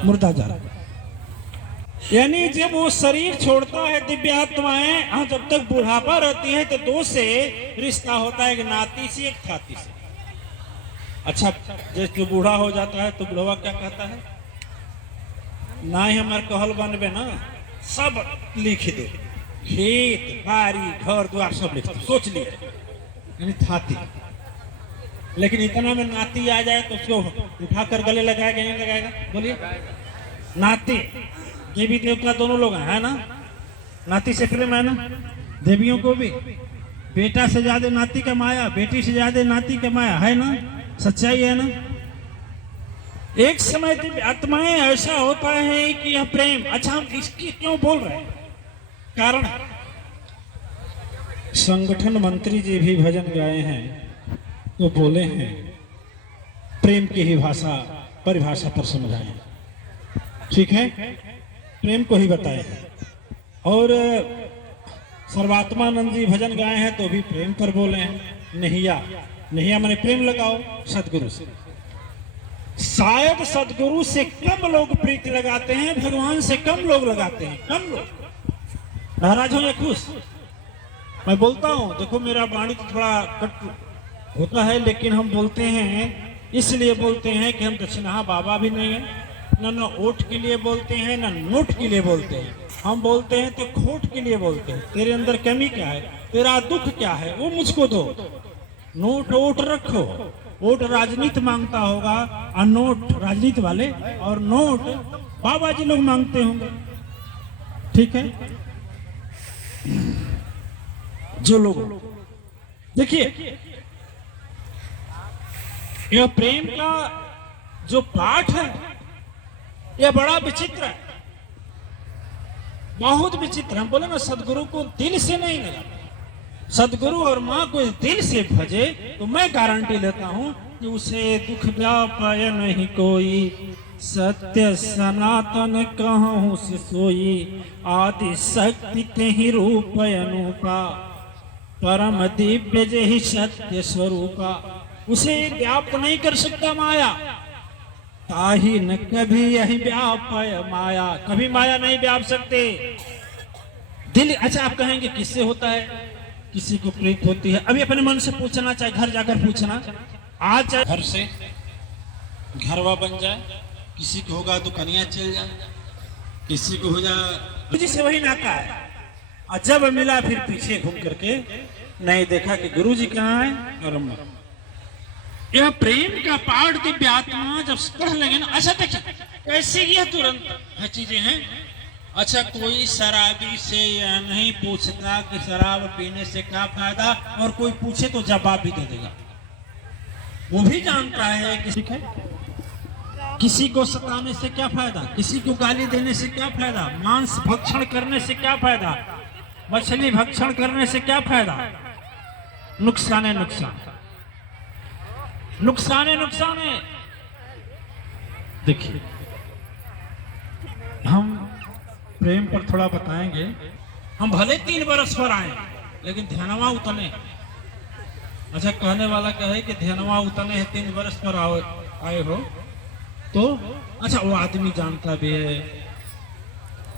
मुर्दा जाल। यानी जब वो शरीर छोड़ता है दिव्य आत्माएं, हाँ, जब तक बुढ़ापा रहती है तो दो से रिश्ता होता है, एक नाती से एक थाती से। अच्छा, जैसे बूढ़ा हो जाता है तो बुढ़वा क्या कहता है, ना ही हमारे कहल बनबे ना, सब लिख दे, खेत बाड़ी घर द्वार सब लिख दे, सोच लिए, यानी थाती। लेकिन इतना में नाती आ जाए तो उसको उठाकर गले लगाएगा नहीं लगाएगा, बोलिए। नाती देवी देवता दोनों लोग हैं, है ना, नाती से प्रेम है ना, देवियों को भी। बेटा से ज्यादा नाती का माया, बेटी से ज्यादा नाती का माया, है ना, सच्चाई है ना। एक समय दिव्य आत्माएं ऐसा होता है कि यह प्रेम। अच्छा, हम इसकी क्यों बोल रहे हैं, कारण संगठन मंत्री जी भी भजन गाए हैं तो बोले हैं प्रेम की ही भाषा परिभाषा पर समझाएं। ठीक है, प्रेम को ही बताए हैं। और सर्वात्मानंद जी भजन गाए हैं तो भी प्रेम पर बोले हैं। नहिया, नहिया माने प्रेम लगाओ सदगुरु से। शायद सदगुरु से कम लोग प्रीति लगाते हैं, भगवान से कम लोग लगाते हैं, कम लोग। नाराज हो या खुश, मैं बोलता हूं, देखो मेरा वाणी तो थोड़ा कट होता है, लेकिन हम बोलते हैं इसलिए बोलते हैं कि हम दक्षिणा बाबा भी नहीं है, न ओट के लिए बोलते हैं न नोट के लिए बोलते हैं। हम बोलते हैं तो खोट के लिए बोलते हैं। तेरे अंदर कमी क्या है, तेरा दुख क्या है, वो मुझको दो। नोट ओट रखो, ओट राजनीति मांगता होगा और नोट राजनीति वाले, और नोट बाबा जी लोग मांगते होंगे। ठीक है, जो लोग देखिए, यह प्रेम का जो पाठ है यह बड़ा विचित्र है, बहुत विचित्र। हम बोले ना, सदगुरु को दिल से नहीं लगा, सदगुरु और माँ को दिल से भजे तो मैं गारंटी लेता हूं कि उसे दुख व्यापाय नहीं कोई। सत्य सनातन कहूं से सोई, आदि शक्ति के ही रूप अनुपा, परम दिव्य जही सत्य स्वरूपा। उसे व्याप्त नहीं कर सकता माया, ताही न कभी यही व्यापाय माया, कभी माया नहीं व्याप सकते। दिल, अच्छा आप कहेंगे किससे होता है, किसी को प्रीत होती है। अभी अपने मन से पूछना, चाहे घर जाकर पूछना, आज चाहे घर से घरवा बन जाए, किसी को होगा तो कन्या चल जाए, किसी को हो जाए, जिससे वही नाता है। और जब मिला फिर पीछे घूम करके नहीं देखा कि गुरु जी कहाँ है और अम्मा। यह प्रेम का पाठ दिव्य आत्मा जब पढ़ लगे ना, अच्छा देखिए कैसे ये तुरंत है चीजें हैं। अच्छा, कोई शराबी से यह नहीं पूछता कि शराब पीने से क्या फायदा, और कोई पूछे तो जवाब भी दे देगा। वो भी जानता है कि किसी को सताने से क्या फायदा, किसी को गाली देने से क्या फायदा, मांस भक्षण करने से क्या फायदा, मछली भक्षण करने से क्या फायदा। नुकसान है, नुकसान, नुकसान है, नुकसान है। देखिए, हम प्रेम पर थोड़ा बताएंगे। हम भले 3 बरस पर आए लेकिन ध्यानवा उतने। अच्छा, कहने वाला कहे कि ध्यानवा उतने है 3 बरस पर आए हो तो अच्छा, वो आदमी जानता भी है,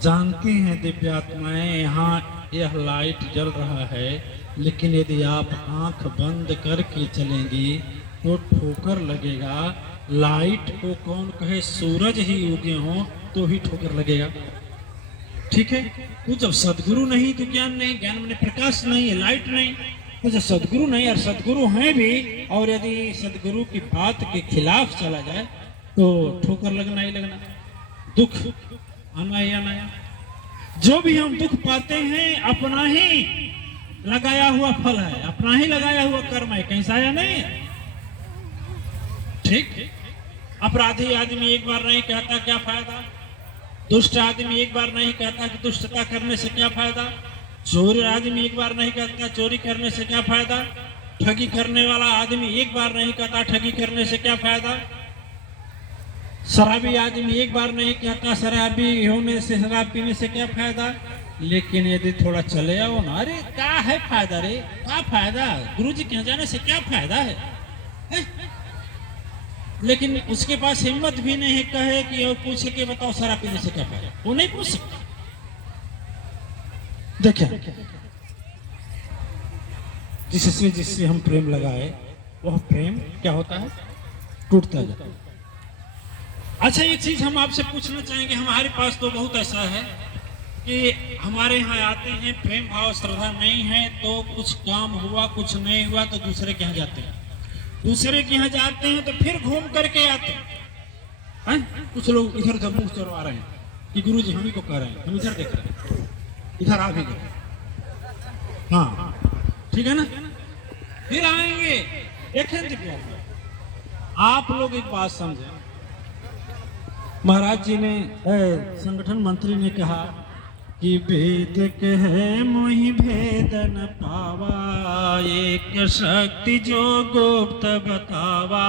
जानती हैं दिव्य आत्माएं यहाँ यह लाइट जल रहा है, लेकिन यदि आप आंख बंद करके चलेंगी तो ठोकर लगेगा। लाइट को कौन कहे, सूरज ही उगे हो तो भी ठोकर लगेगा। ठीक है, तो जब सदगुरु नहीं तो ज्ञान नहीं, ज्ञान में प्रकाश नहीं है, लाइट नहीं। तो जब सदगुरु नहीं और सदगुरु हैं भी, और यदि सदगुरु की बात के खिलाफ चला जाए तो ठोकर लगना ही लगना, दुख आना ही आना है। जो भी हम दुख पाते हैं अपना ही लगाया हुआ फल है, अपना ही लगाया हुआ कर्म है, कहीं से आया नहीं है। ठीक, अपराधी आदमी एक बार नहीं कहता क्या फायदा, दुष्ट आदमी एक बार नहीं कहता कि दुष्टता करने से क्या फायदा, चोर आदमी एक बार नहीं कहता चोरी करने से क्या फायदा, ठगी करने वाला आदमी एक बार नहीं कहता ठगी करने से क्या फायदा, शराबी आदमी एक बार नहीं कहता शराबी होने से, शराब पीने से क्या फायदा। लेकिन यदि थोड़ा चले आओ ना, अरे क्या है फायदा, रे क्या फायदा, गुरु जी कह जाने से क्या फायदा है? लेकिन उसके पास हिम्मत भी नहीं है कहे कि और पूछ के बताओ शराब पीने से क्या फायदा, वो नहीं पूछ सकता। देखिए, जिससे हम प्रेम लगाए वह प्रेम क्या होता है, टूटता जाता है। अच्छा, एक चीज हम आपसे पूछना चाहेंगे, हमारे पास तो बहुत ऐसा है कि हमारे यहाँ आते हैं, प्रेम भाव श्रद्धा नहीं है तो कुछ काम हुआ कुछ नहीं हुआ तो दूसरे के यहाँ जाते हैं, दूसरे के यहाँ जाते हैं तो फिर घूम करके आते हैं। कुछ लोग इधर उधर मुंह चढ़वा रहे हैं कि गुरुजी हम ही को कह रहे हैं, हम इधर देख रहे हैं, इधर आ भी गए, हाँ ठीक है ना, फिर आएंगे। देखें, आप लोग एक बात समझे, महाराज जी ने संगठन मंत्री ने कहा कि वेद कहे मोहि भेद न पावा, एक शक्ति जो गुप्त बतावा,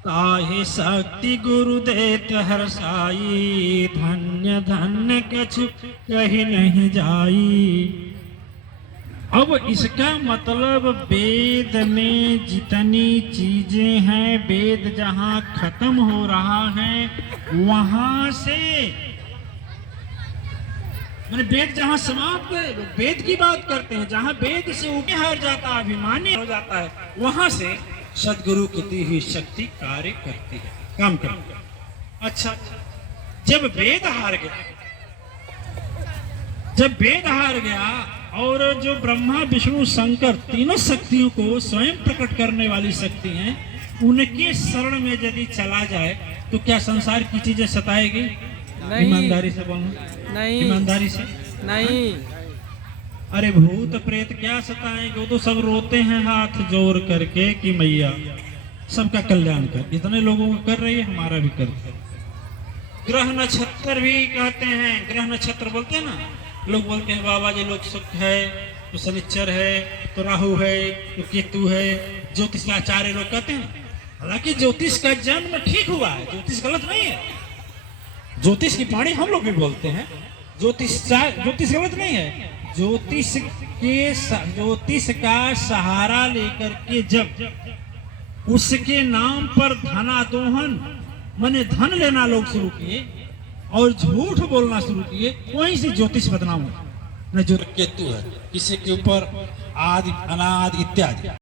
ताहि शक्ति गुरु देत हर्षाई, धन्य धन्य कछु कही नहीं जाई। अब इसका मतलब वेद में जितनी चीजें हैं, वेद जहाँ खत्म हो रहा है वहां से, मैंने वेद जहाँ समाप्त है, वेद की बात करते हैं, जहाँ वेद से ऊपर हार जाता है, अभिमानी हो जाता है, वहां से सदगुरु की दी हुई शक्ति कार्य करती है, काम करती है। अच्छा, जब वेद हार गया और जो ब्रह्मा विष्णु शंकर तीनों शक्तियों को स्वयं प्रकट करने वाली शक्ति हैं, उनके शरण में यदि चला जाए तो क्या संसार की चीजें सताएगी? ईमानदारी से बोलना, नहीं, ईमानदारी से नहीं। अरे भूत प्रेत क्या सताएंगे, वो तो सब रोते हैं हाथ जोड़ करके कि मैया सबका कल्याण कर, इतने लोगों को कर रही है, हमारा भी कर। ग्रह नक्षत्र भी कहते हैं, ग्रह नक्षत्र बोलते हैं ना, लोग बोलते हैं बाबा जी लोग सुख है तो शनिचर है तो राहु है तो केतु है, ज्योतिष के आचार्य लोग कहते हैं। हालांकि ज्योतिष का जन्म ठीक हुआ है, ज्योतिष गलत नहीं है, ज्योतिष की वाणी हम लोग भी बोलते हैं, ज्योतिष गलत नहीं है। ज्योतिष का सहारा लेकर के जब उसके नाम पर धनादोहन माने धन लेना लोग शुरू किए और झूठ बोलना शुरू किए, वहीं से ज्योतिष बदनाम हुआ। न जो केतु है किसी के ऊपर आदि अनादि इत्यादि।